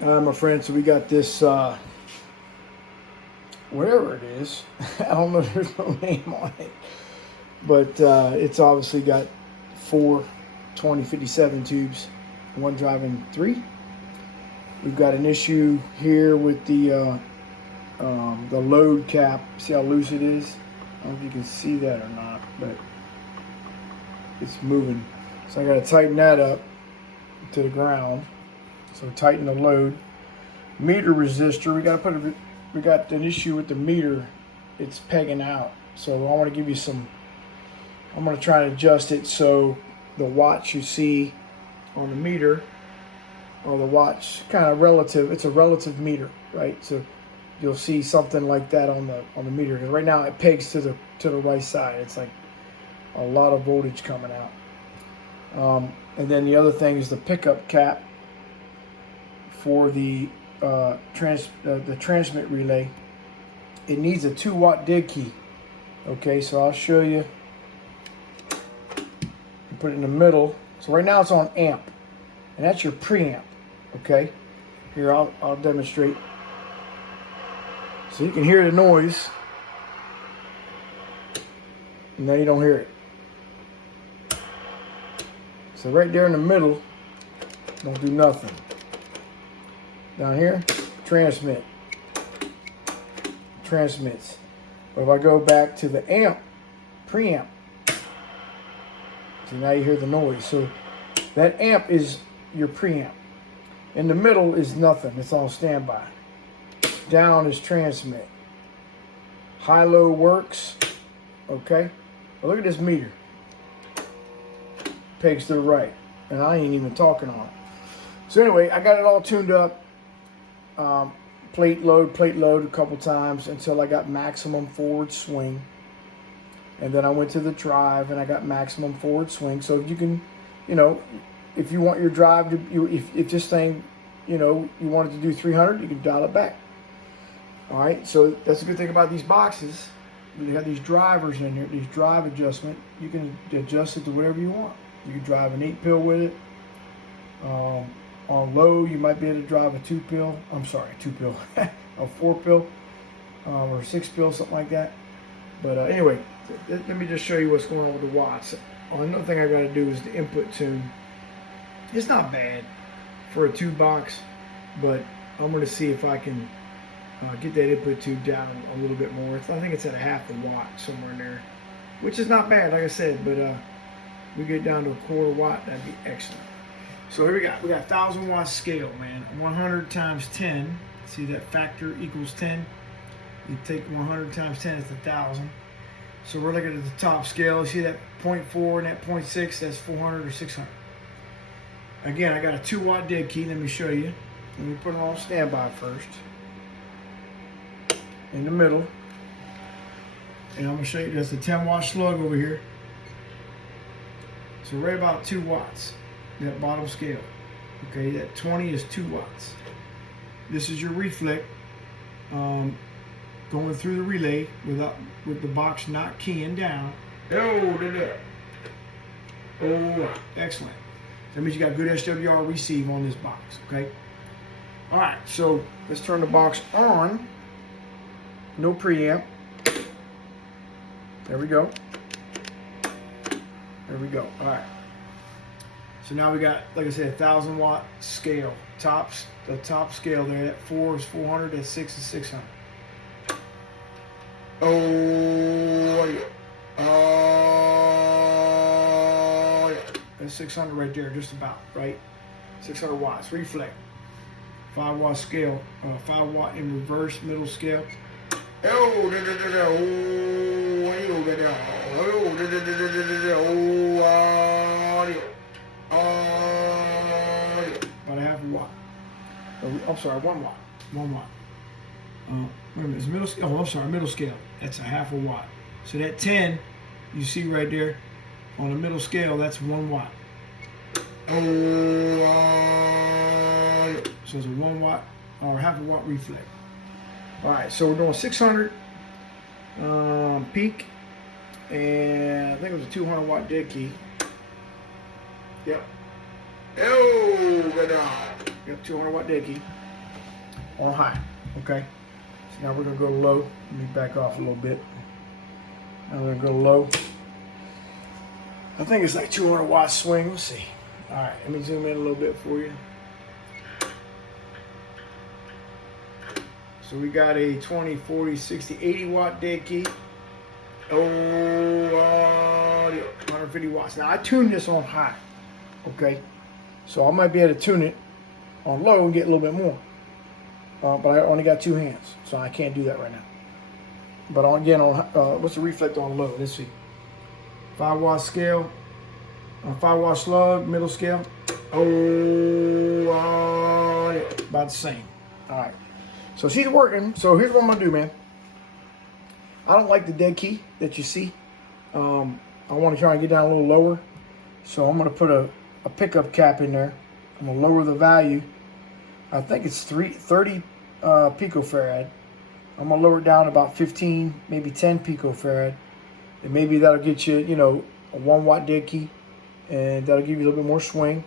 My friend, so we got this, whatever it is. I don't know, there's no name on it. But it's obviously got four 2057 tubes, one driving three. We've got an issue here with the load cap. See how loose it is? I don't know if you can see that or not, but it's moving. So I got to tighten that up to the ground. So tighten the load. Meter resistor. We got an issue with the meter. It's pegging out. So I want to give you some. I'm going to try to adjust it so the watts you see on the meter, or the watts, kind of relative. It's a relative meter, right? So you'll see something like that on the meter. Because right now it pegs to the right side. It's like a lot of voltage coming out. And then the other thing is the pickup cap for the transmit relay. It needs a 2-watt dig key. Okay, so I'll show you. Put it in the middle. So right now it's on amp, and that's your preamp. Okay, here I'll demonstrate. So you can hear the noise, and now you don't hear it. So right there in the middle, don't do nothing. Down here, transmits. But if I go back to the amp, preamp, so now you hear the noise. So that amp is your preamp. In the middle is nothing. It's on standby. Down is transmit. High-low works. Okay. But look at this meter. Pegs to the right. And I ain't even talking on it. So anyway, I got it all tuned up. Plate load a couple times until I got maximum forward swing. And then I went to the drive and I got maximum forward swing. So you can, if you want your drive to, if this thing, you want it to do 300, you can dial it back. All right. So that's a good thing about these boxes. They have these drivers in here, these drive adjustment. You can adjust it to whatever you want. You can drive an 8-pill with it. On low, you might be able to drive a 2-pill. I'm sorry, 2-pill, a 4-pill, or a 6-pill, something like that. But anyway, let me just show you what's going on with the watts. Another thing I got to do is the input tune. It's not bad for a tube box, but I'm going to see if I can get that input tube down a little bit more. I think it's at a half a watt, somewhere in there, which is not bad, like I said. But we get down to a quarter watt, that'd be excellent. So here we got 1,000 watt scale, man. 100 times 10. See that factor equals 10. You take 100 times 10, it's 1,000. So we're looking at the top scale. You see that 0.4 and that 0.6, that's 400 or 600. Again, I got a 2-watt dead key. Let me show you. Let me put it on standby first. In the middle. And I'm going to show you, there's a 10-watt slug over here. So right about 2 watts, that bottom scale. Okay, that 20 is 2 watts. This is your reflect. Going through the relay with the box not keying down. Oh, excellent. That means you got good SWR receive on this box, okay? All right, so let's turn the box on. No preamp. There we go. There we go. All right. So now we got, like I said, 1,000 watt scale. The top scale there. That 4 is 400. That 6 is 600. Oh, yeah. Oh, yeah. That's 600 right there, just about, right? 600 watts. Reflect. 5-watt scale. 5-watt in reverse, middle scale. Oh, about a half a watt. I'm sorry, 1 watt. 1 watt. Wait a minute, it's middle scale. Oh, I'm sorry, middle scale. That's a half a watt. So that 10 you see right there on the middle scale, that's 1 watt. So it's a 1 watt or half a watt reflect. All right, so we're doing 600 peak, and I think it was a 200 watt dead key. Yep. Oh, good job. Yep, 200 watt dead key. on high, okay? So now we're gonna go low. Let me back off a little bit. Now we're gonna go low. I think it's like 200 watt swing. Let's see. All right, let me zoom in a little bit for you. So we got a 20, 40, 60, 80 watt dead key. Oh, audio, 150 watts. Now I tuned this on high, okay? So I might be able to tune it on low and get a little bit more. But I only got 2 hands, so I can't do that right now. But again, on what's the reflect on low? Let's see. 5 watt scale, 5 watt slug, middle scale. Oh, audio, about the same. All right. So she's working. So here's what I'm gonna do, man. I don't like the dead key that you see. I want to try and get down a little lower. So I'm gonna put a pickup cap in there. I'm gonna lower the value. I think it's 30 picofarad. I'm gonna lower it down about 15, maybe 10 picofarad. And maybe that'll get you, you know, a 1 watt dead key. And that'll give you a little bit more swing.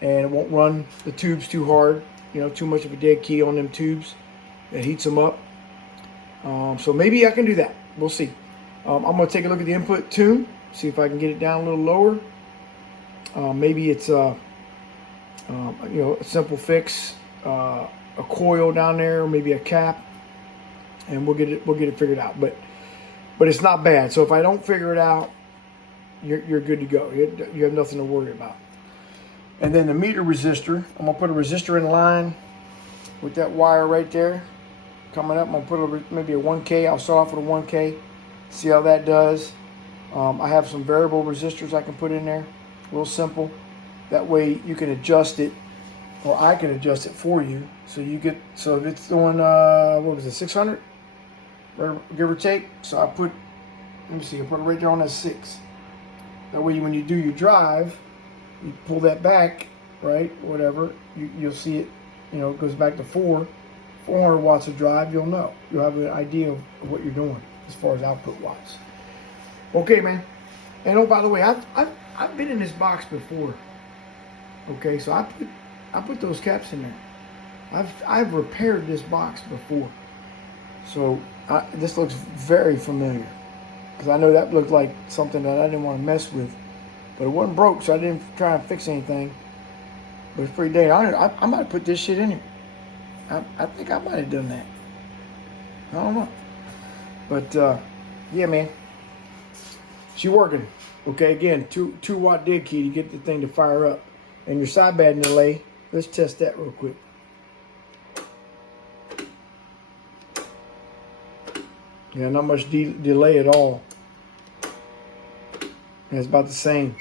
And it won't run the tubes too hard. You know, too much of a dead key on them tubes. It heats them up. So maybe I can do that. We'll see. I'm going to take a look at the input tune, see if I can get it down a little lower. Maybe it's you know, a simple fix, a coil down there, or maybe a cap, and we'll get it figured out. But it's not bad. So if I don't figure it out, you're good to go. You have nothing to worry about. And then the meter resistor, I'm going to put a resistor in line with that wire right there. Coming up, I'm gonna put maybe a 1K. I'll start off with a 1K, see how that does. I have some variable resistors I can put in there, real simple. That way you can adjust it, or I can adjust it for you. So you get, so if it's doing, what was it, 600, give or take. So I put, let me see, I put it right there on that 6. That way when you do your drive, you pull that back, right, whatever, you'll see it, you know, it goes back to 400 watts of drive. You'll know. You'll have an idea of what you're doing as far as output watts. Okay, man. And oh, by the way, I've been in this box before. Okay, so I put those caps in there. I've repaired this box before. So this looks very familiar, because I know that looked like something that I didn't want to mess with, but it wasn't broke, so I didn't try and fix anything. But it's pretty dang. I might put this shit in here. I think I might have done that. I don't know. But, yeah, man. She working. Okay, again, 2 watt dead key to get the thing to fire up. And your sideband delay, let's test that real quick. Yeah, not much delay at all. And it's about the same.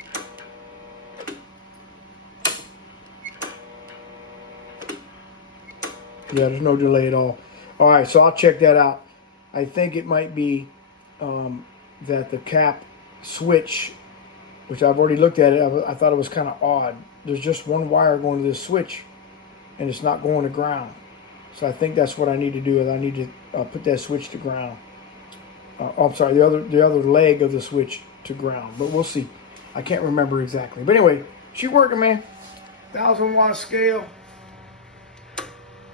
Yeah, there's no delay at all. All right, so I'll check that out. I think it might be that the cap switch, which I've already looked at it, I thought it was kind of odd. There's just one wire going to this switch, and it's not going to ground. So I think that's what I need to do. Is I need to put that switch to ground. I'm sorry, the other leg of the switch to ground. But we'll see. I can't remember exactly. But anyway, she working, man. 1,000 watt scale.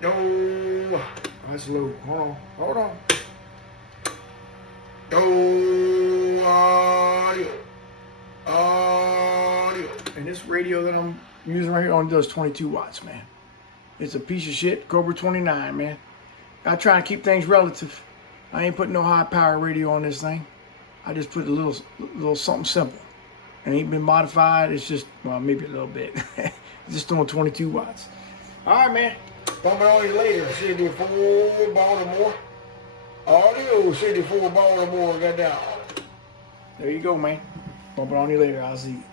No, that's low. Hold on. No, audio. And this radio that I'm using right here only does 22 watts, man. It's a piece of shit. Cobra 29, man. I try to keep things relative. I ain't putting no high power radio on this thing. I just put a little something simple. It ain't been modified. It's just, well, maybe a little bit. Just doing 22 watts. All right, man. Bumping on you later. CD4 Baltimore. Audio CD4 Baltimore. Got down. There you go, man. Bumping on you later. I'll see you.